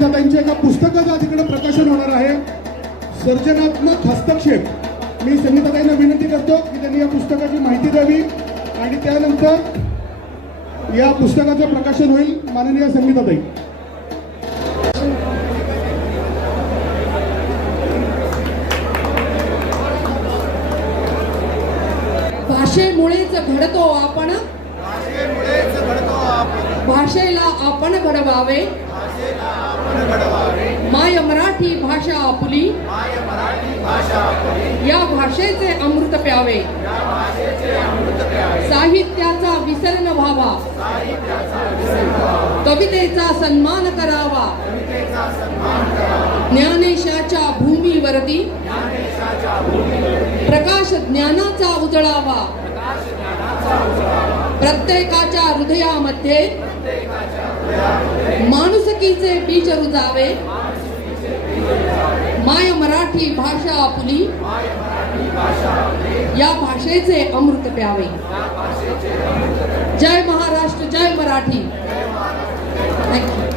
त्यांच्या एका पुस्तकाचं तिकडे प्रकाशन होणार आहे. सर्जनात्मक हस्तक्षेप. मी संगीताताईंना विनंती करतो की त्यांनी या पुस्तकाची माहिती द्यावी आणि त्यानंतर या पुस्तकाचं प्रकाशन होईल. माननीय संगीताताई भाषेमुळेच घडतो आपण. भाषेला आपण घडवावे. माय मराठी भाषा आपली. या भाषेचे अमृत प्यावे. साहित्याचा विसर न व्हावा. कवितेचा सन्मान करावा. ज्ञानेशाच्या भूमीवरती. प्रकाश ज्ञानाचा उजळावा. प्रत्येकाच्या हृदयामध्ये. माणुसकीचे बीज रुजावे माय मराठी भाषा आपली. या भाषेचे अमृत प्यावे. जय महाराष्ट्र जय मराठी. Thank you